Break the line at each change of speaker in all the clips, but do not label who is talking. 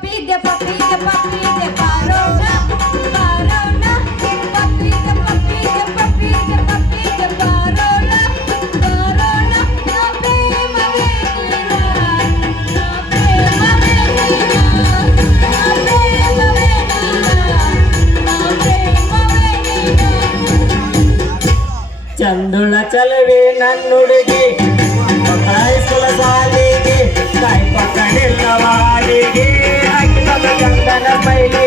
papilla, papilla, papilla, varona, varona, papilla, papilla, papilla, papilla, varona, varona, no prema venila, no prema venila, no prema venila, no prema venila.
ಚಂದುಳ ಚಲವೇ ನನ್ನುಡುಗಿ ಮಕ್ಕಳ ಸಾಲಿಗೆ ಕಾಯ್ಪಕ್ಕನಿಲ್ಲವಾಡಿಗೆ தனமையிலே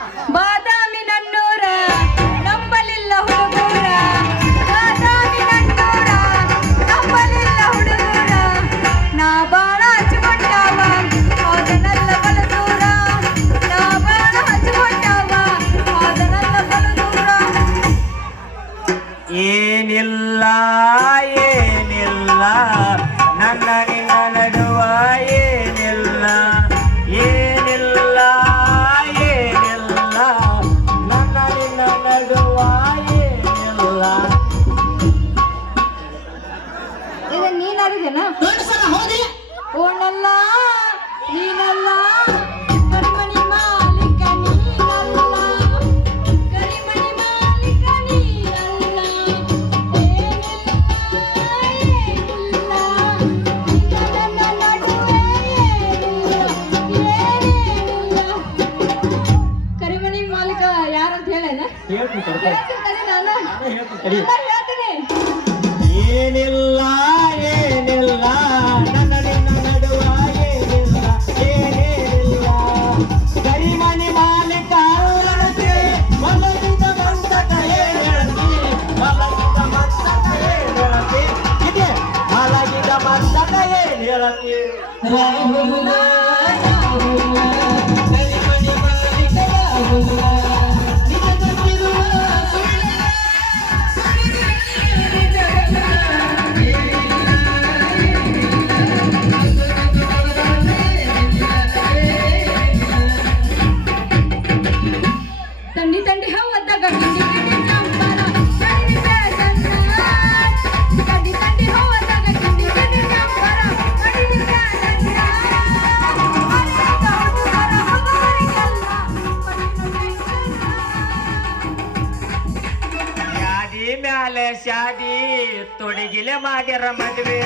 ಇದ ನೀನಾರಿದೇನ?
ಹೌದಿ?
ಓಣಲ್ಲ ನೀನಲ್ಲ ಹೇಳ್ತೀನಿ.
ಏನಿಲ್ಲ. गेला ते
తండ్రి తండ్రి హౌ వద్దా గండి
ಶಾದಿ ತೊಡಗಿಲೆ ಮಾಡ್ಯಾರ ಮದುವೆ.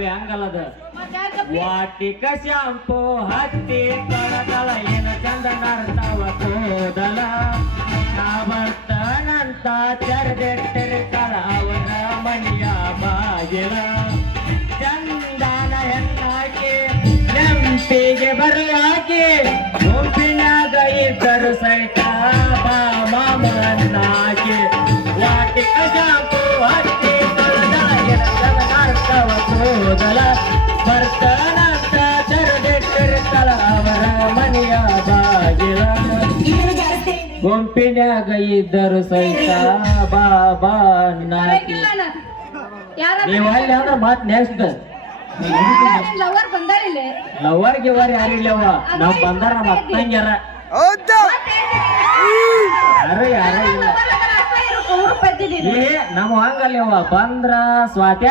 ಮದ್ವೆ
ಅದ
ವಾಟಿಕ ಶಾಂಪು ಹತ್ತಿ ಕಡದಳ ಏನ ಚಂದ ನರ್ತಾವ ಕೂದಲ. ನಾ ಬರ್ತನಂತ ಚರ್ದೆಟ್ಟರೆ ಕಳ ಅವನ ಮನೆಯ ಬಾಗಿಲ. ಮೊದಲ ಬರ್ತಾನಂತ ಅವರ ಮನೆಯ ಬಾಗಿಲ. ಗುಂಪಿನ್ಯಾಗ ಇದ್ದರು ಸಹಿತ ಬಾಬಾ
ನೀವು ಅಲ್ಲಿ ಅಂದ್ರೆ
ಮಾತು ನೆಕ್ಸ್ಟ್
ಲವರ್
ಲವರ್ ಗಿವರ್ ಯಾರಿಲ್ಲವ ಬಂದಾರ ನಮ್ಮ ಅತ್ತಂಗ್ಯಾರ ಹಂಗಲ್ಲವ ಬಂದ್ರ ಸ್ವಾತ್ಯ.